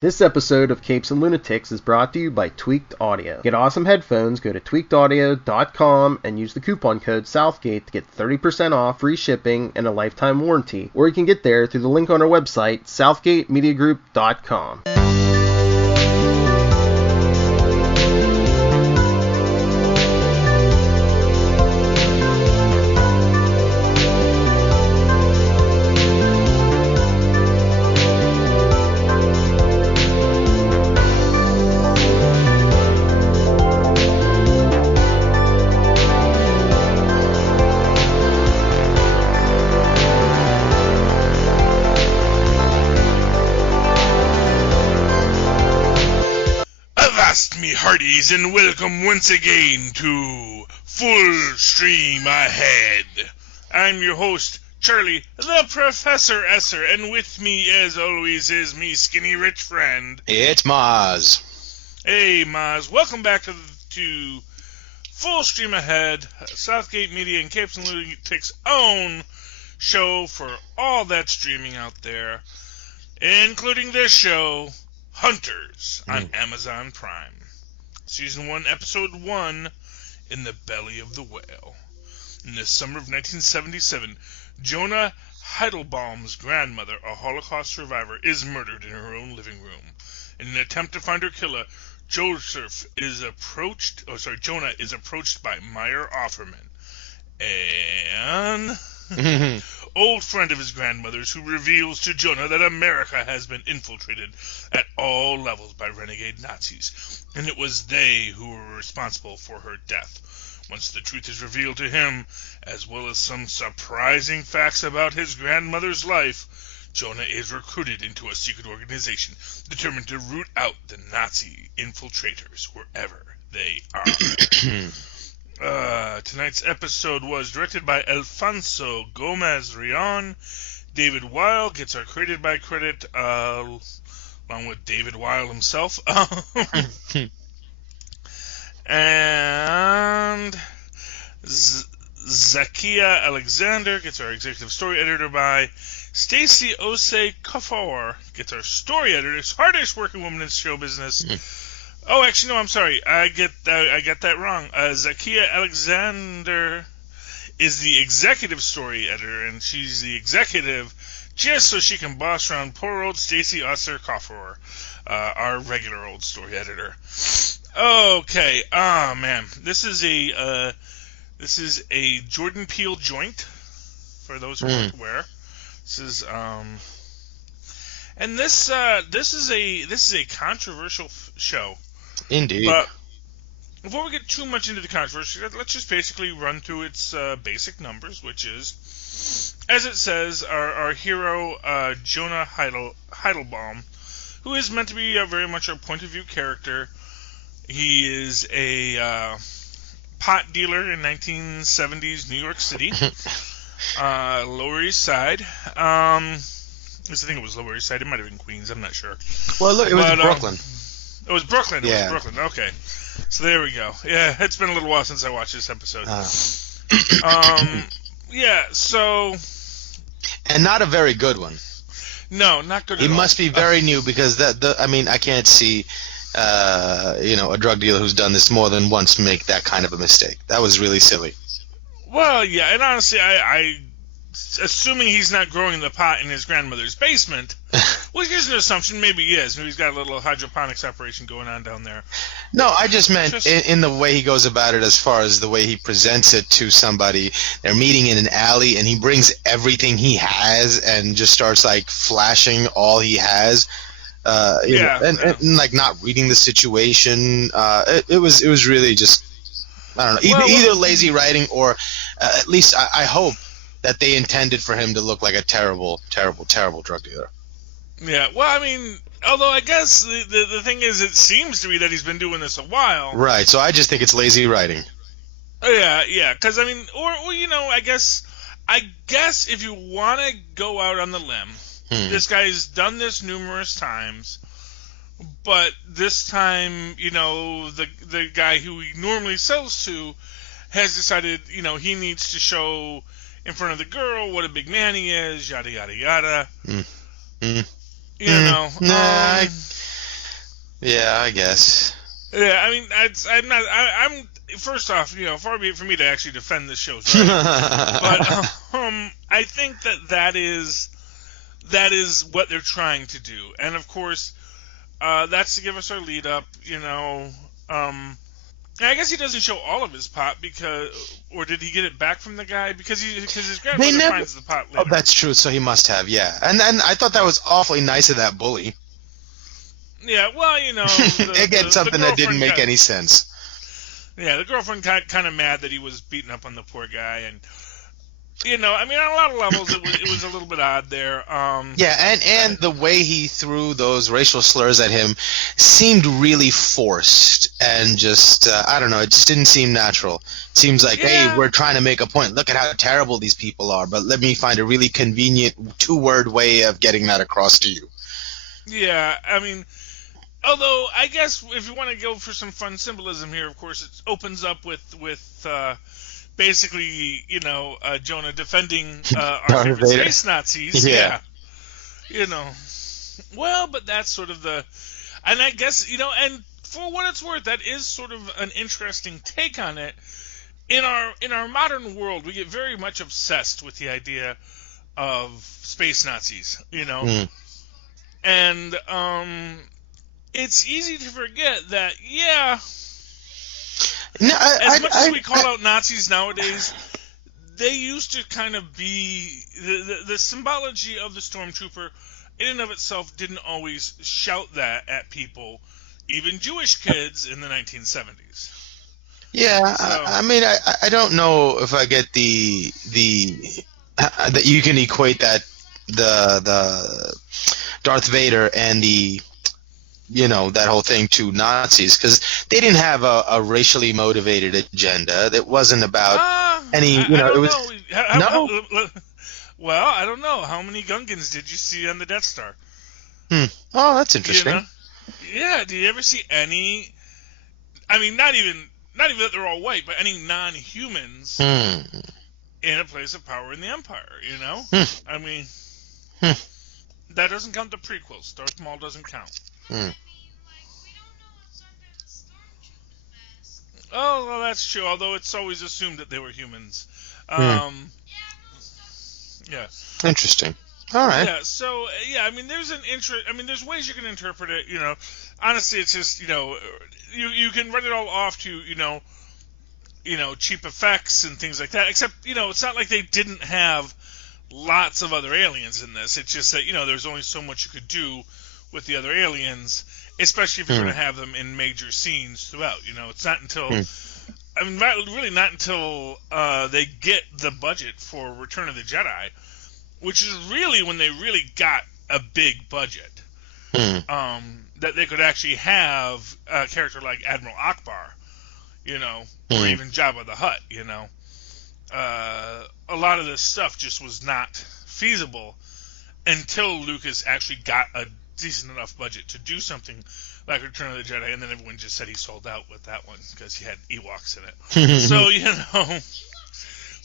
This episode of Capes and Lunatics is brought to you by Tweaked Audio. Get awesome headphones, go to tweakedaudio.com and use the coupon code Southgate to get 30% off, free shipping, and a lifetime warranty. Or you can get there through the link on our website, southgatemediagroup.com. Hearties, and welcome once again to Full Stream Ahead. I'm your host, Charlie, the Professor Esser, and with me, as always, is me skinny rich friend. It's Mozz. Hey, Mozz. Welcome back to Full Stream Ahead, Southgate Media and Capes and Lunatics' own show for all that's streaming out there, including this show, Hunters, on Amazon Prime. Season 1, Episode 1, In the Belly of the Whale. In the summer of 1977, Jonah Heidelbaum's grandmother, a Holocaust survivor, is murdered in her own living room. In an attempt to find her killer, Jonah is approached by Meyer Offerman, an old friend of his grandmother's, who reveals to Jonah that America has been infiltrated at all levels by renegade Nazis, and it was they who were responsible for her death. Once the truth is revealed to him, as well as some surprising facts about his grandmother's life, Jonah is recruited into a secret organization determined to root out the Nazi infiltrators wherever they are. Tonight's episode was directed by Alfonso Gomez-Rion. David Weil gets our created by credit, along with David Weil himself. And Zakia Alexander gets our executive story editor by. Stacy Osei-Kuffour gets our story editor, hardest working woman in show business. Oh, actually, no, I'm sorry. I get that wrong. Zakia Alexander is the executive story editor, and she's the executive just so she can boss around poor old Stacy Osei-Kuffour, our regular old story editor. Okay, man, this is a Jordan Peele joint for those who aren't aware. This is and this is a controversial show. Indeed. But before we get too much into the controversy, let's just basically run through its basic numbers, which is, as it says, our hero, Jonah Heidelbaum, who is meant to be very much our point-of-view character. He is a pot dealer in 1970s New York City, Lower East Side. I think it was Lower East Side. It might have been Queens. I'm not sure. Well, look, it was Brooklyn. It was Brooklyn. It was Brooklyn. Okay. So there we go. Yeah, it's been a little while since I watched this episode. Yeah, so... And not a very good one. No, not good at all. He must be very new, because I can't see, a drug dealer who's done this more than once make that kind of a mistake. That was really silly. Well, yeah, and honestly, I assuming he's not growing the pot in his grandmother's basement, well, here's an assumption. Maybe he is. Maybe he's got a little hydroponics operation going on down there. No, I just meant in the way he goes about it, as far as the way he presents it to somebody. They're meeting in an alley, and he brings everything he has and just starts, like, flashing all he has. And like, not reading the situation. It was really just, I don't know, either lazy writing or at least I hope that they intended for him to look like a terrible, terrible, terrible drug dealer. Yeah, well, I mean, although I guess the thing is, it seems to be that he's been doing this a while. Right, so I just think it's lazy writing. Yeah, because, I mean, or I guess if you want to go out on the limb, this guy's done this numerous times, but this time, the guy who he normally sells to has decided, he needs to show in front of the girl what a big man he is, yada, yada, yada. Yeah, I guess. Yeah, I mean, I'm first off, far be it for me to actually defend this show's right, but I think that is what they're trying to do, and of course, that's to give us our lead up. I guess he doesn't show all of his pot or did he get it back from the guy? Because his grandmother finds the pot later. Oh, that's true. So he must have, yeah. And I thought that was awfully nice of that bully. Yeah, well, Again, something that didn't make any sense. Yeah, the girlfriend got kind of mad that he was beating up on the poor guy, and I mean, on a lot of levels, it was a little bit odd there. Yeah, and the way he threw those racial slurs at him seemed really forced, and just I don't know, it just didn't seem natural. It seems like, hey, we're trying to make a point. Look at how terrible these people are, but let me find a really convenient two-word way of getting that across to you. Yeah, I mean, although I guess if you want to go for some fun symbolism here, of course, it opens up with basically, Jonah defending our favorite space Nazis. Yeah. Well, but that's sort of and I guess, and for what it's worth, that is sort of an interesting take on it. In our modern world, we get very much obsessed with the idea of space Nazis, and it's easy to forget that, no, as much as we call out Nazis nowadays, they used to kind of be the symbology of the stormtrooper in and of itself didn't always shout that at people, even Jewish kids in the 1970s. Yeah, so, I mean, I don't know if I get the that you can equate that the Darth Vader and the that whole thing to Nazis, because they didn't have a racially motivated agenda. That wasn't about any, it was no. Well, I don't know. How many Gungans did you see on the Death Star? Oh, that's interesting. Yeah, did you ever see any? I mean, not even that they're all white, but any non-humans in a place of power in the Empire. I mean, that doesn't count the prequels. Darth Maul doesn't count. Oh, well, that's true. Although it's always assumed that they were humans. Yeah. Interesting. All right. Yeah. So I mean, there's ways you can interpret it. Honestly, it's just you can run it all off to cheap effects and things like that. Except it's not like they didn't have lots of other aliens in this. It's just that there's only so much you could do with the other aliens, especially if you're going to have them in major scenes throughout. It's not until really not until they get the budget for Return of the Jedi, which is really when they really got a big budget, that they could actually have a character like Admiral Akbar, or even Jabba the Hutt. A lot of this stuff just was not feasible until Lucas actually got a decent enough budget to do something like Return of the Jedi, and then everyone just said he sold out with that one because he had Ewoks in it. So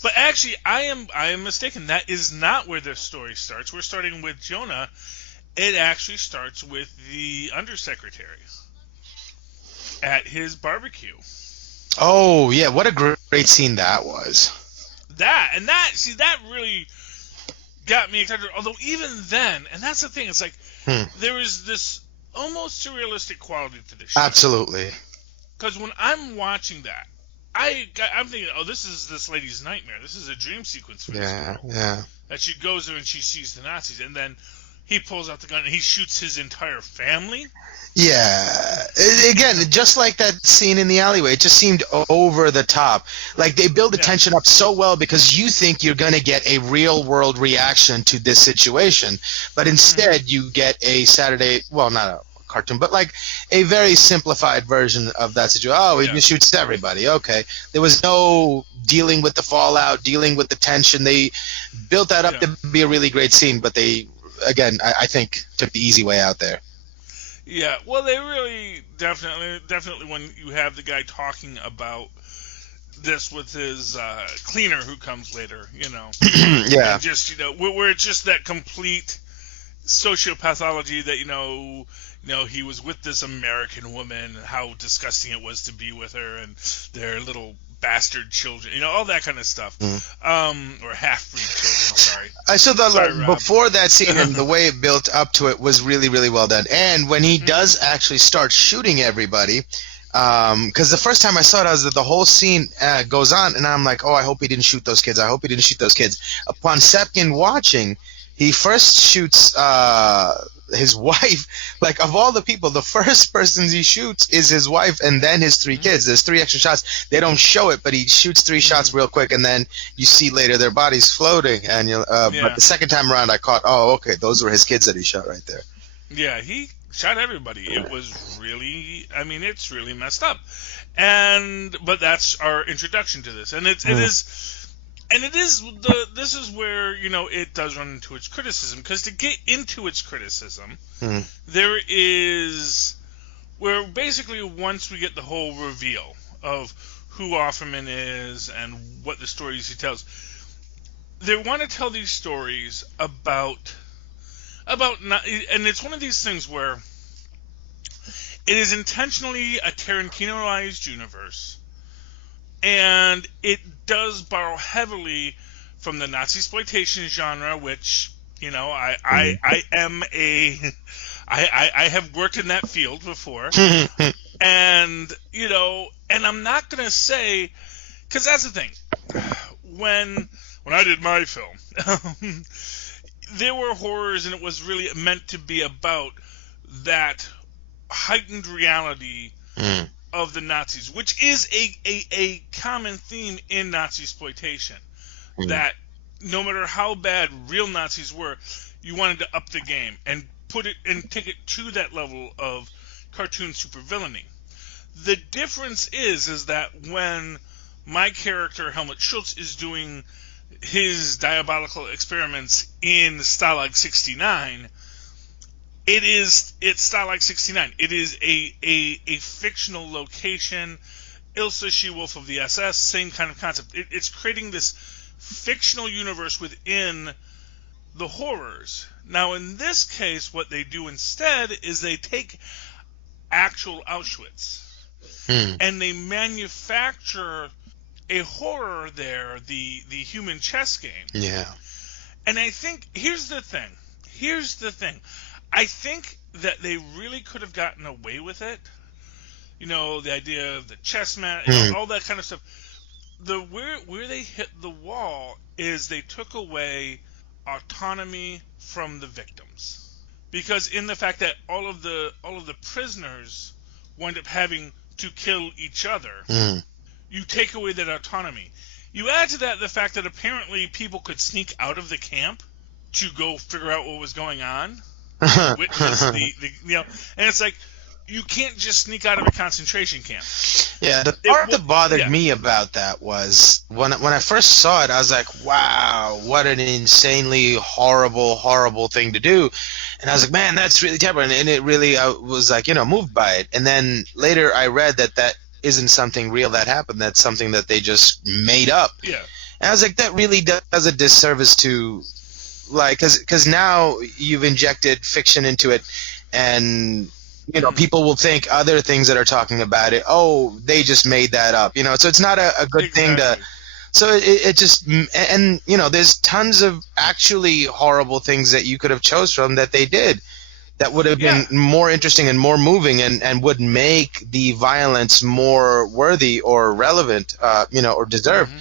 but actually, I am mistaken. That is not where this story starts. We're starting with Jonah. It actually starts with the undersecretary at his barbecue. Oh yeah, what a great scene that was. That really got me excited. Although even then, and that's the thing, it's like there is this almost surrealistic quality to this show. Absolutely. Because when I'm watching that, I'm thinking, oh, this is this lady's nightmare. This is a dream sequence for this girl. Yeah. That she goes there and she sees the Nazis, and then he pulls out the gun and he shoots his entire family. Yeah. Again, just like that scene in the alleyway, it just seemed over the top. Like they build the tension up so well because you think you're going to get a real world reaction to this situation, but instead you get a not a cartoon, but like a very simplified version of that situation. Oh, he just shoots everybody. Okay. There was no dealing with the fallout, dealing with the tension. They built that up to be a really great scene, but they, again, I think took the easy way out there. Yeah, well, they really definitely when you have the guy talking about this with his cleaner who comes later, yeah, and just where it's just that complete sociopathology that he was with this American woman, how disgusting it was to be with her, and their little bastard children, all that kind of stuff. Or half-breed children, sorry. I saw before that scene and the way it built up to it was really, really well done. And when he does actually start shooting everybody, because the first time I saw it, I was that the whole scene goes on, and I'm like, oh, I hope he didn't shoot those kids. I hope he didn't shoot those kids. Upon Sepkin watching, he first shoots his wife. Like, of all the people, the first person he shoots is his wife and then his 3 kids. There's 3 extra shots. They don't show it, but he shoots 3 shots real quick, and then you see later their bodies floating. And but the second time around, I caught, oh, okay, those were his kids that he shot right there. Yeah, he shot everybody. It was really, it's really messed up. But that's our introduction to this, and this is where it does run into its criticism, because to get into its criticism, there is where basically once we get the whole reveal of who Offerman is and what the stories he tells, they want to tell these stories about not, and it's one of these things where it is intentionally a Tarantinoized universe, and it does borrow heavily from the Nazi-exploitation genre, which, I have worked in that field before. And, and I'm not going to say, because that's the thing, when I did my film, there were horrors, and it was really meant to be about that heightened reality of the Nazis, which is a common theme in Nazi exploitation. That no matter how bad real Nazis were, you wanted to up the game and put it and take it to that level of cartoon supervillainy. The difference is that when my character Helmut Schultz is doing his diabolical experiments in Stalag 69, it's Stalag 69. It is a fictional location. Ilse She-Wolf of the SS, same kind of concept. It's creating this fictional universe within the horrors. Now, in this case, what they do instead is they take actual Auschwitz and they manufacture a horror there, the human chess game. Yeah. And I think, here's the thing. I think that they really could have gotten away with it. The idea of the chess match, all that kind of stuff. Where they hit the wall is they took away autonomy from the victims, because in the fact that all of the prisoners wind up having to kill each other, you take away that autonomy. You add to that the fact that apparently people could sneak out of the camp to go figure out what was going on. Witness and it's like, you can't just sneak out of a concentration camp. Yeah, the part that bothered me about that was when I first saw it, I was like, wow, what an insanely horrible thing to do. And I was like, man, that's really terrible. And it really, I was like, moved by it. And then later I read that isn't something real that happened. That's something that they just made up. Yeah. And I was like, that really does a disservice to, like, because now you've injected fiction into it, and people will think other things that are talking about it, oh, they just made that up, so it's not a good thing to, so it just, and there's tons of actually horrible things that you could have chose from that they did that would have been more interesting and more moving and would make the violence more worthy or relevant, or deserved.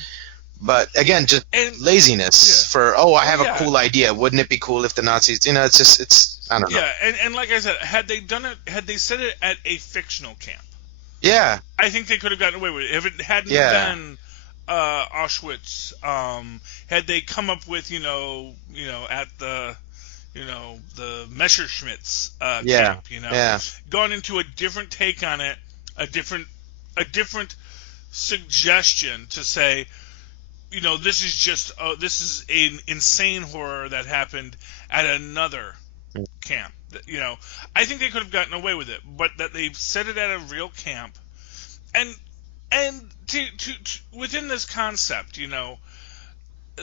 But again, just laziness for, I have a cool idea. Wouldn't it be cool if the Nazis, it's I don't know. Yeah, and like I said, had they set it at a fictional camp, I think they could have gotten away with it. If it hadn't been Auschwitz, had they come up with, at the, the Messerschmitt's camp, gone into a different take on it, a different suggestion to say, this is just this is an insane horror that happened at another camp. I think they could have gotten away with it, but that they set it at a real camp, and to within this concept,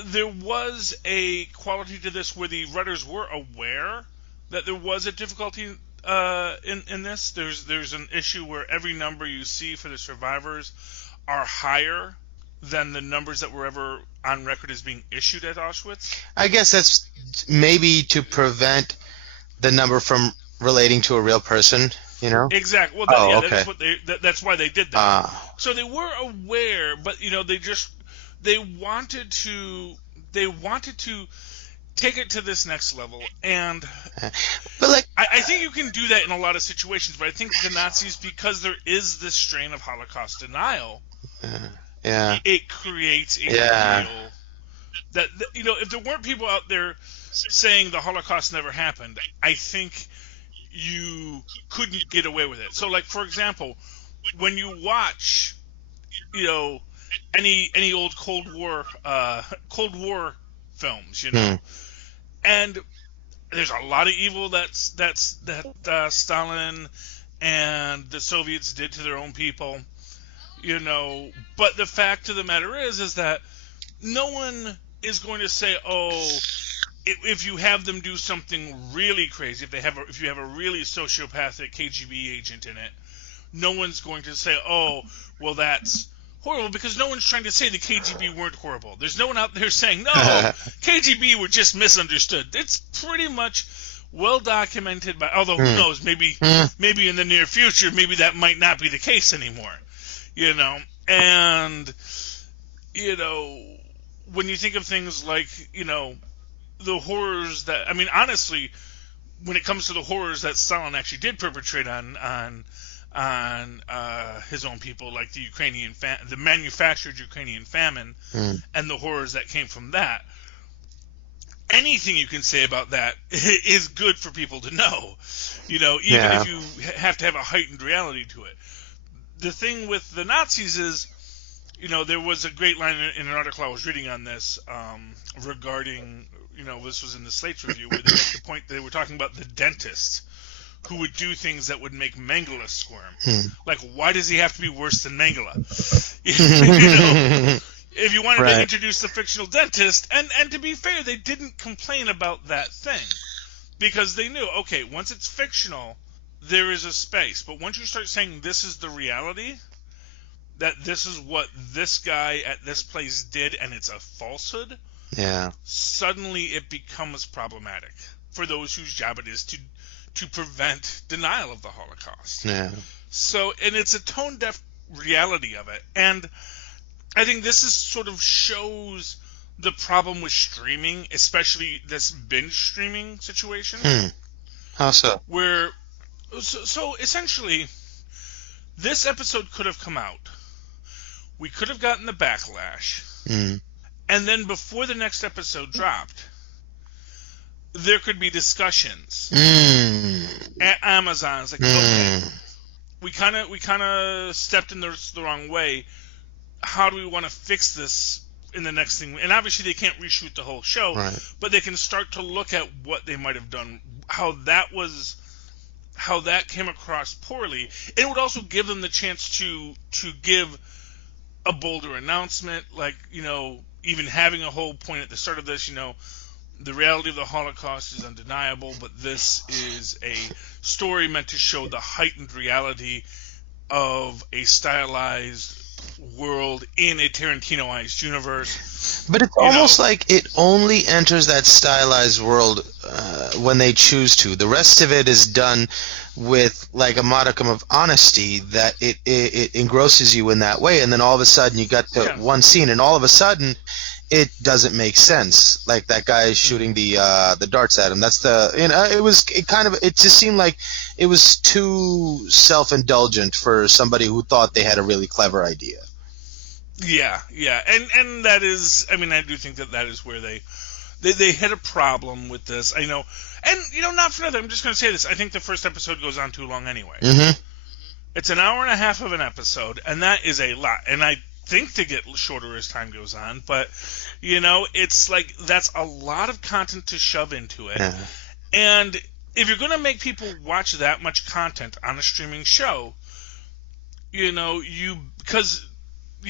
there was a quality to this where the writers were aware that there was a difficulty in this. There's an issue where every number you see for the survivors are higher than the numbers that were ever on record as being issued at Auschwitz. I guess that's maybe to prevent the number from relating to a real person, you know? Exactly. Well, okay. That's why they did that. So they were aware, but they wanted to take it to this next level, and but I think you can do that in a lot of situations. But I think the Nazis, because there is this strain of Holocaust denial, it creates a real that if there weren't people out there saying the Holocaust never happened, I think you couldn't get away with it. So, like, for example, when you watch, any old Cold War films, and there's a lot of evil that Stalin and the Soviets did to their own people, but the fact of the matter is that no one is going to say, if you have them do something really crazy, if you have a really sociopathic KGB agent in it, no one's going to say, well, that's horrible, because no one's trying to say the KGB weren't horrible. There's no one out there saying, no, KGB were just misunderstood. It's pretty much well documented although who knows, maybe in the near future, maybe that might not be the case anymore, and, when you think of things like, the horrors that, honestly, when it comes to the horrors that Stalin actually did perpetrate on his own people, like the the manufactured Ukrainian famine, and the horrors that came from that, anything you can say about that is good for people to know, even if you have to have a heightened reality to it. The thing with the Nazis is, there was a great line in an article I was reading on this regarding, this was in the Slate's review, where they make the point, they were talking about the dentist who would do things that would make Mengele squirm. Like, why does he have to be worse than Mengele? If you wanted to introduce the fictional dentist, and to be fair, they didn't complain about that thing, because they knew, okay, once it's fictional, there is a space. But once you start saying this is the reality, that this is what this guy at this place did, and it's a falsehood, suddenly it becomes problematic for those whose job it is to prevent denial of the Holocaust. So, and it's a tone-deaf reality of it. And I think this is sort of shows the problem with streaming, especially this binge streaming situation. How so? Where, so essentially, this episode could have come out. We could have gotten the backlash. And then before the next episode dropped, there could be discussions at Amazon's like, okay, we kind of stepped in the wrong way. How do we want to fix this in the next thing? And obviously they can't reshoot the whole show, but they can start to look at what they might have done, how that came across poorly. It would also give them the chance to give a bolder announcement, like, even having a whole point at the start of this, the reality of the Holocaust is undeniable, but this is a story meant to show the heightened reality of a stylized world in a Tarantinoized universe. But it's almost like it only enters that stylized world when they choose to. The rest of it is done with like a modicum of honesty that it engrosses you in that way, and then all of a sudden you got to one scene, and all of a sudden it doesn't make sense. Like that guy shooting the darts at him. That's it just seemed like it was too self-indulgent for somebody who thought they had a really clever idea. Yeah, and that is, I do think that is where they had a problem with this. I know, and not for nothing, I'm just going to say this. I think the first episode goes on too long anyway. It's an hour and a half of an episode, and that is a lot. And I think to get shorter as time goes on, but it's like that's a lot of content to shove into it. And if you're going to make people watch that much content on a streaming show, because if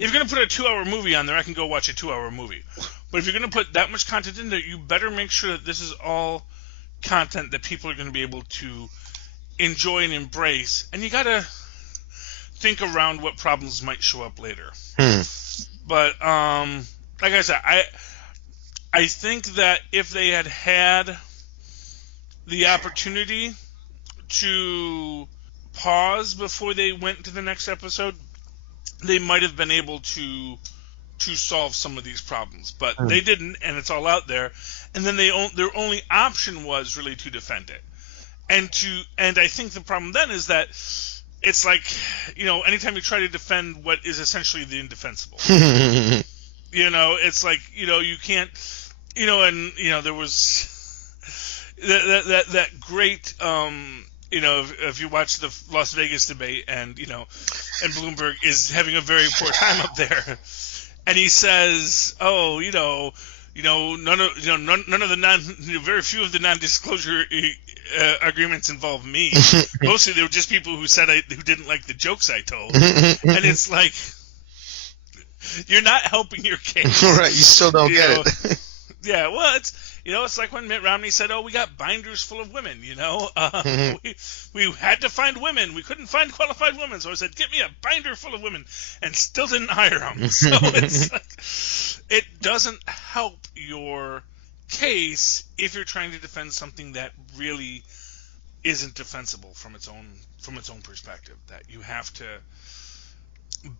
you're going to put a 2-hour movie on there, I can go watch a 2-hour movie. But if you're going to put that much content in there, you better make sure that this is all content that people are going to be able to enjoy and embrace, and you got to think around what problems might show up later. But like I said, I think that if they had the opportunity to pause before they went to the next episode, they might have been able to solve some of these problems, but they didn't, and it's all out there. And then their only option was really to defend it, and I think the problem then is that it's like, anytime you try to defend what is essentially the indefensible, it's like, you can't, and there was that great, if you watch the Las Vegas debate, and Bloomberg is having a very poor time up there, and he says, "Oh, none of the very few of the non-disclosure agreements involve me. Mostly they were just people who said who didn't like the jokes I told." And it's like, you're not helping your case, right? You still don't get it. Yeah, well, it's like when Mitt Romney said, "Oh, we got binders full of women." We had to find women. We couldn't find qualified women, so I said, "Get me a binder full of women," and still didn't hire them. So it's like, it doesn't help your case if you're trying to defend something that really isn't defensible from its own perspective. That you have to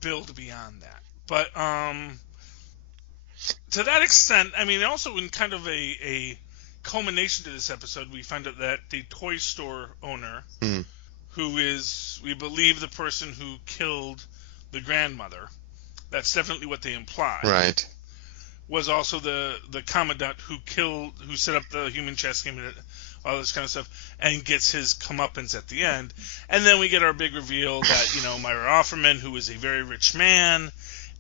build beyond that. But to that extent, I mean, also in kind of a culmination to this episode, we find out that the toy store owner, who is, we believe, the person who killed the grandmother, that's definitely what they imply, right, was also the commandant who set up the human chess game and all this kind of stuff, and gets his comeuppance at the end. And then we get our big reveal that, Myra Offerman, who is a very rich man,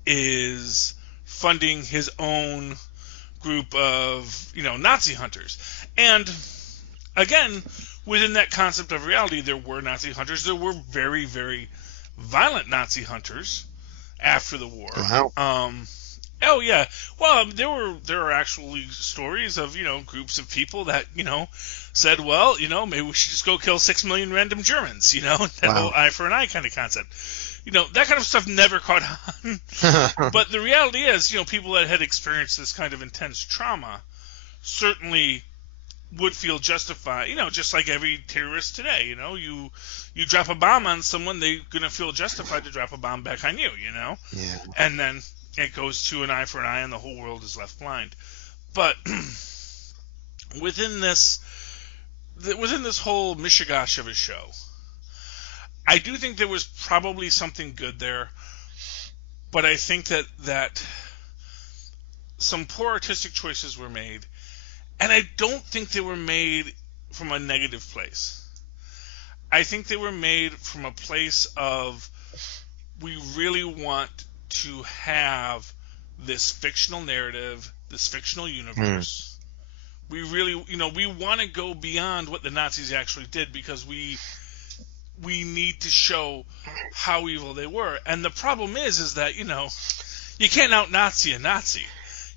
is funding his own group of, Nazi hunters. And again, within that concept of reality, there were Nazi hunters. There were very, very violent Nazi hunters after the war. Wow. Oh yeah. Well, there are actually stories of, groups of people that, said, well, maybe we should just go kill 6 million random Germans, that whole eye for an eye kind of concept. That kind of stuff never caught on. But the reality is, people that had experienced this kind of intense trauma certainly would feel justified, just like every terrorist today, you drop a bomb on someone, they're going to feel justified to drop a bomb back on you, Yeah. And then it goes to an eye for an eye and the whole world is left blind. But within this whole mishigash of a show, I do think there was probably something good there, but I think that some poor artistic choices were made, and I don't think they were made from a negative place. I think they were made from a place of, we really want to have this fictional narrative, this fictional universe. We really, we want to go beyond what the Nazis actually did, because we need to show how evil they were. And the problem is that, you can't out-Nazi a Nazi.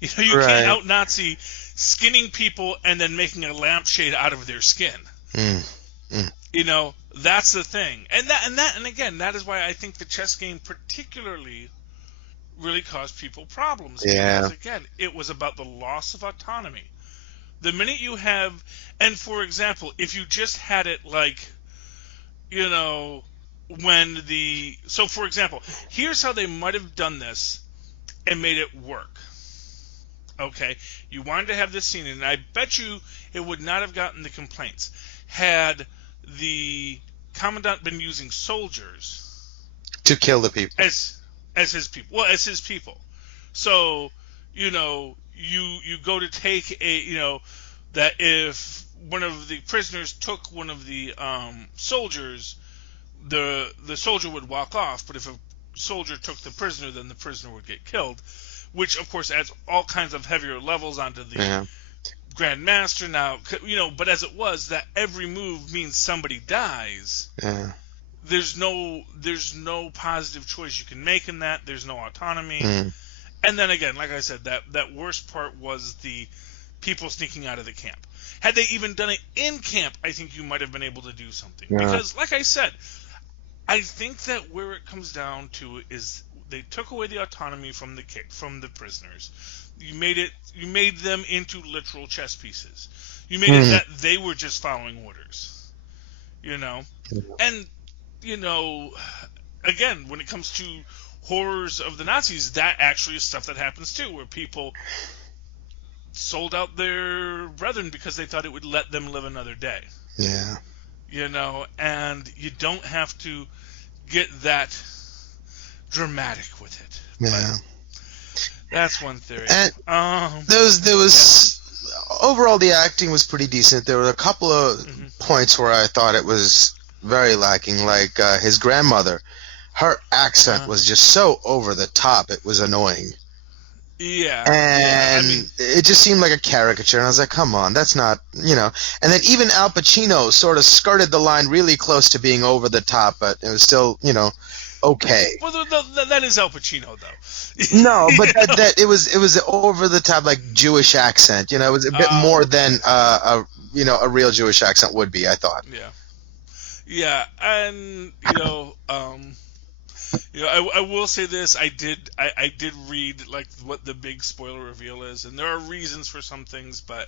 You can't out-Nazi skinning people and then making a lampshade out of their skin. That's the thing. And again, that is why I think the chess game particularly really caused people problems. Yeah. Because, again, it was about the loss of autonomy. The minute you have, and for example, if you just had it like, so for example, here's how they might have done this and made it work. Okay, you wanted to have this scene, and I bet you it would not have gotten the complaints had the commandant been using soldiers to kill the people as his people. Well, as his people. So, you go to take that if one of the prisoners took one of the soldiers, the soldier would walk off. But if a soldier took the prisoner, then the prisoner would get killed, which of course adds all kinds of heavier levels onto the Grand Master. Now, but as it was, that every move means somebody dies. Yeah. There's no positive choice you can make in that. There's no autonomy. And then again, like I said, that worst part was the people sneaking out of the camp. Had they even done it in camp, I think you might have been able to do something. Yeah. Because, like I said, I think that where it comes down to is they took away the autonomy from the prisoners. You made them into literal chess pieces. You made it that they were just following orders. You know? And, you know, again, when it comes to horrors of the Nazis, that actually is stuff that happens too, where people sold out their brethren because they thought it would let them live another day. Yeah. You know, and you don't have to get that dramatic with it. Yeah. But that's one theory. And there was overall the acting was pretty decent. There were a couple of points where I thought it was very lacking, like his grandmother. Her accent was just so over the top, it was annoying. Yeah. And it just seemed like a caricature, and I was like, come on, that's not, you know. And then even Al Pacino sort of skirted the line really close to being over the top, but it was still, you know, okay. Well, that is Al Pacino, though. No, but that it was over the top, like, Jewish accent, you know. It was a bit more than, a real Jewish accent would be, I thought. Yeah. Yeah, and, I will say this. I did read like what the big spoiler reveal is, and there are reasons for some things, but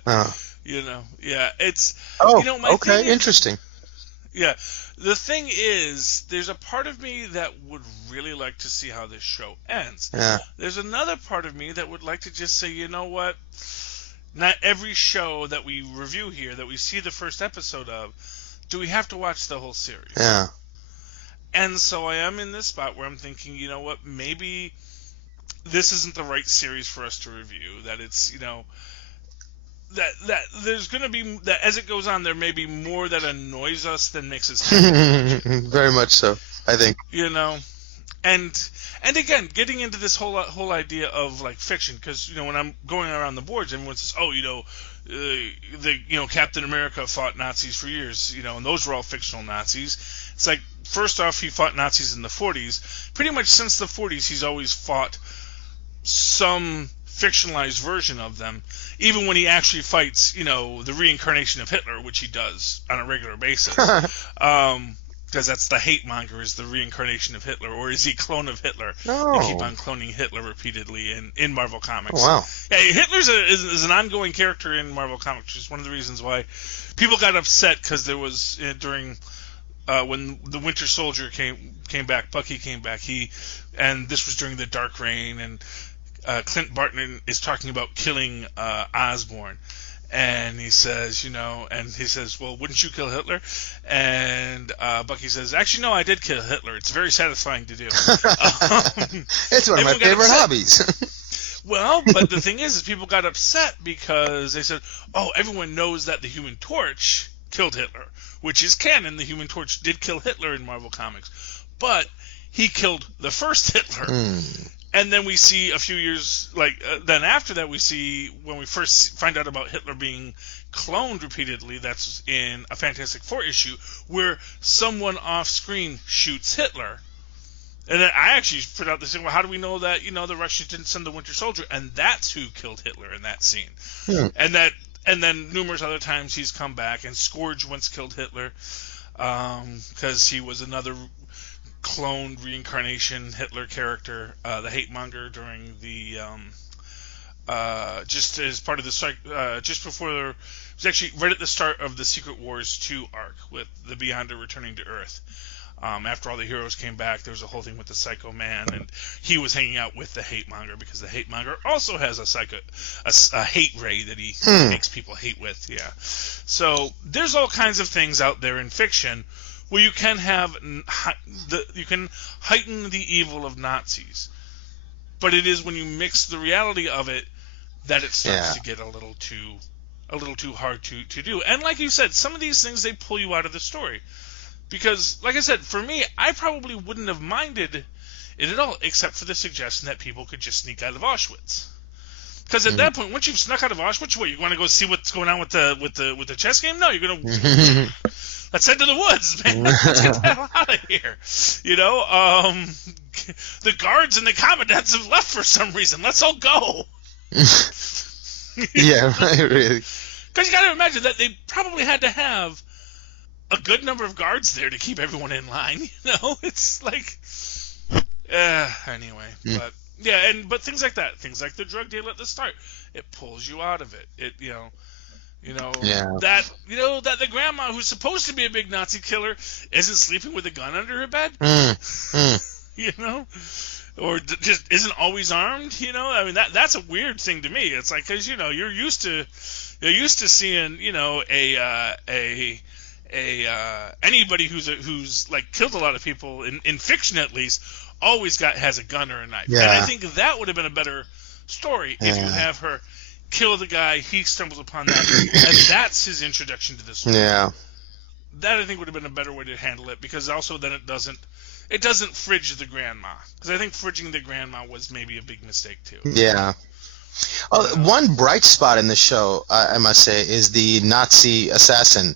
it's okay, interesting. Yeah, the thing is, there's a part of me that would really like to see how this show ends. Yeah. There's another part of me that would like to just say, you know what? Not every show that we review here, that we see the first episode of, do we have to watch the whole series? Yeah. And so I am in this spot where I'm thinking, you know what, maybe this isn't the right series for us to review. That it's, that there's going to be, that as it goes on, there may be more that annoys us than makes us happy. Very much so, I think. And again, getting into this whole idea of like fiction, because when I'm going around the boards, everyone says, Captain America fought Nazis for years, and those were all fictional Nazis. It's like, first off, he fought Nazis in the 40s. Pretty much since the 40s, he's always fought some fictionalized version of them, even when he actually fights, the reincarnation of Hitler, which he does on a regular basis. Because that's the hate monger, is the reincarnation of Hitler, or is he a clone of Hitler? No. They keep on cloning Hitler repeatedly in Marvel Comics. Oh, wow. Yeah, Hitler's is an ongoing character in Marvel Comics, which is one of the reasons why people got upset, because there was, during... when the Winter Soldier came back, Bucky came back, and this was during the Dark Reign, and Clint Barton is talking about killing Osborn, and he says, well, wouldn't you kill Hitler? And Bucky says, actually, no, I did kill Hitler. It's very satisfying to do. It's one of my favorite hobbies. Well, but the thing is people got upset because they said, oh, everyone knows that the Human Torch killed Hitler, which is canon. The Human Torch did kill Hitler in Marvel Comics, but he killed the first Hitler. And then we see a few years, then after that, we see when we first find out about Hitler being cloned repeatedly. That's in a Fantastic Four issue where someone off screen shoots Hitler. And then I actually put out this thing, well, how do we know that, the Russians didn't send the Winter Soldier? And that's who killed Hitler in that scene. And then numerous other times he's come back, and Scourge once killed Hitler because he was another cloned reincarnation Hitler character, the hate monger during the just as part of the just before it was actually right at the start of the Secret Wars 2 arc with the Beyonder returning to Earth. After all the heroes came back, there was a whole thing with the Psycho Man, and he was hanging out with the Hate Monger because the Hate Monger also has a hate ray that he makes people hate with. Yeah, so there's all kinds of things out there in fiction where you can you can heighten the evil of Nazis, but it is when you mix the reality of it that it starts to get a little too hard to do. And like you said, some of these things, they pull you out of the story. Because, like I said, for me, I probably wouldn't have minded it at all, except for the suggestion that people could just sneak out of Auschwitz. Because at that point, once you've snuck out of Auschwitz, you want to go see what's going on with the chess game? No, you're gonna let's head to the woods, man. Let's get the hell out of here. The guards and the commandants have left for some reason. Let's all go. Yeah, right, really. Because you got to imagine that they probably had to have a good number of guards there to keep everyone in line. It's like, anyway. But yeah, but things like that, things like the drug deal at the start, it pulls you out of it. Yeah. That the grandma who's supposed to be a big Nazi killer isn't sleeping with a gun under her bed. Or just isn't always armed. I mean that's a weird thing to me. It's like, because you're used to seeing anybody who's like killed a lot of people in fiction, at least, always has a gun or a knife. Yeah. And I think that would have been a better story if you have her kill the guy, he stumbles upon that, and that's his introduction to the story. Yeah. That, I think, would have been a better way to handle it, because also then it doesn't fridge the grandma, because I think fridging the grandma was maybe a big mistake too. Yeah. One bright spot in the show, I must say, is the Nazi assassin.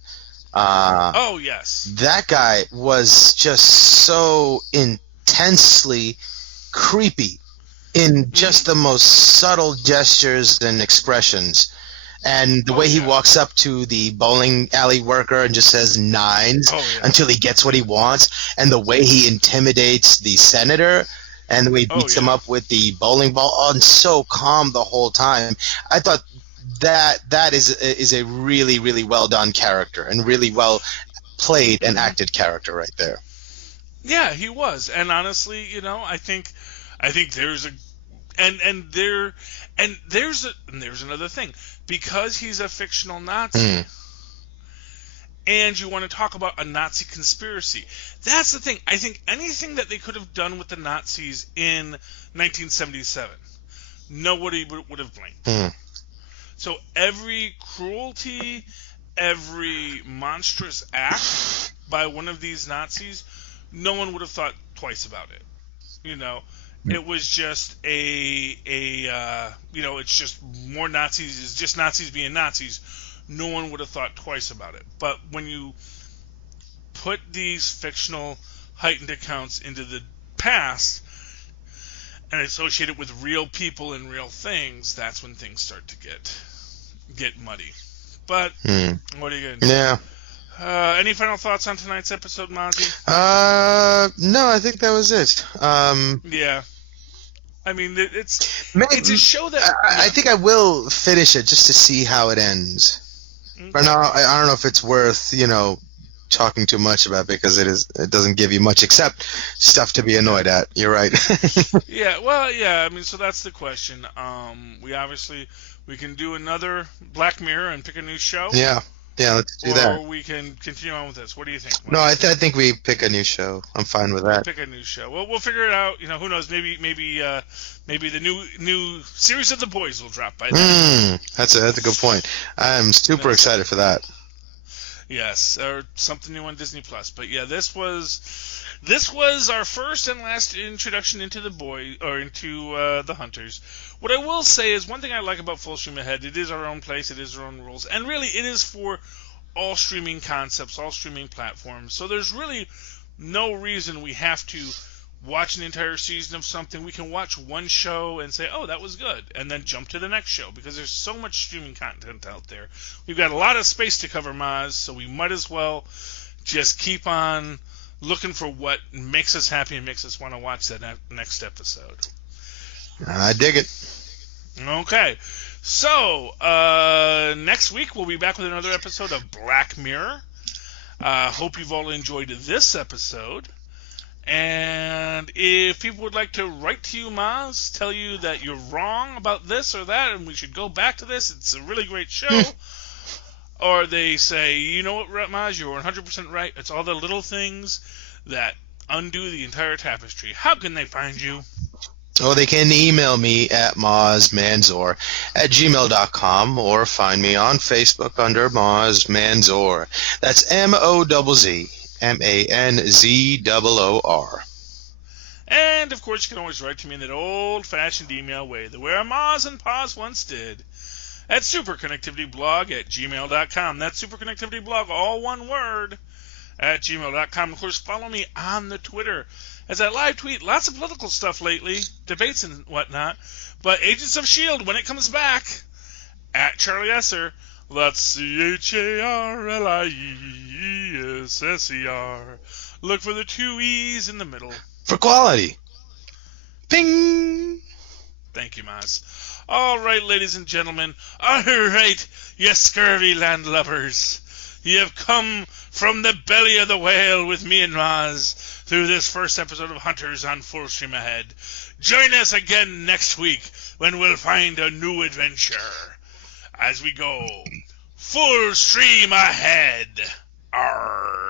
Oh yes. That guy was just so intensely creepy in just the most subtle gestures and expressions. And the way he walks up to the bowling alley worker and just says nines until he gets what he wants, and the way he intimidates the senator, and the way he beats him up with the bowling ball, and so calm the whole time. I thought that is a really, really well done character, and really well played and acted character right there. Yeah, he was. And honestly, I think there's another thing, because he's a fictional Nazi. And you want to talk about a Nazi conspiracy. That's the thing. I think anything that they could have done with the Nazis in 1977, nobody would have blinked. So every cruelty, every monstrous act by one of these Nazis, no one would have thought twice about it. It was just it's just more Nazis. It's just Nazis being Nazis. No one would have thought twice about it. But when you put these fictional heightened accounts into the past and associate it with real people and real things, that's when things start to get muddy. But what are you going to do? Yeah. Any final thoughts on tonight's episode, Mozzie? No, I think that was it. Yeah. I mean, it's a show that... I think I will finish it just to see how it ends. Okay. But now, I don't know if it's worth, talking too much about, because it doesn't give you much except stuff to be annoyed at. You're right. Yeah, well, yeah, I mean, so that's the question. We can do another Black Mirror and pick a new show. Yeah, let's do that. Or we can continue on with this. What do you think, Mike? No, I think we pick a new show. I'm fine with that. Pick a new show. Well, we'll figure it out. Who knows? Maybe the new series of The Boys will drop by then. That's a good point. I'm super excited for that. Yes, or something new on Disney Plus. But yeah, this was our first and last introduction into the the Hunters. What I will say is, one thing I like about Full Stream Ahead, it is our own place, it is our own rules, and really it is for all streaming concepts, all streaming platforms. So there's really no reason we have to watch an entire season of something. We can watch one show and say, oh, that was good, and then jump to the next show, because there's so much streaming content out there. We've got a lot of space to cover, Mozz, so we might as well just keep on looking for what makes us happy and makes us want to watch that next episode. I dig it. Okay. So, next week we'll be back with another episode of Black Mirror. Hope you've all enjoyed this episode. And if people would like to write to you, Mozz, tell you that you're wrong about this or that, and we should go back to this, it's a really great show. Or they say, you know what, Mozz, you're 100% right. It's all the little things that undo the entire tapestry. How can they find you? Oh, they can email me at mozzmanzoor@gmail.com, or find me on Facebook under Mozz Manzoor. That's MOZZMANZOOR. And, of course, you can always write to me in that old-fashioned email way, the way our Mozz and Paz once did, at superconnectivityblog@gmail.com. That's superconnectivityblog, all one word, at gmail.com. Of course, follow me on the Twitter, as I live tweet lots of political stuff lately, debates and whatnot. But Agents of S.H.I.E.L.D., when it comes back, at Charlie Esser. That's CHARLIESSER. Look for the 2 E's in the middle. For quality. Ping! Thank you, Mozz. All right, ladies and gentlemen. All right, you scurvy landlubbers. You have come from the belly of the whale with me and Mozz through this first episode of Hunters on Full Stream Ahead. Join us again next week when we'll find a new adventure as we go full stream ahead. Arr.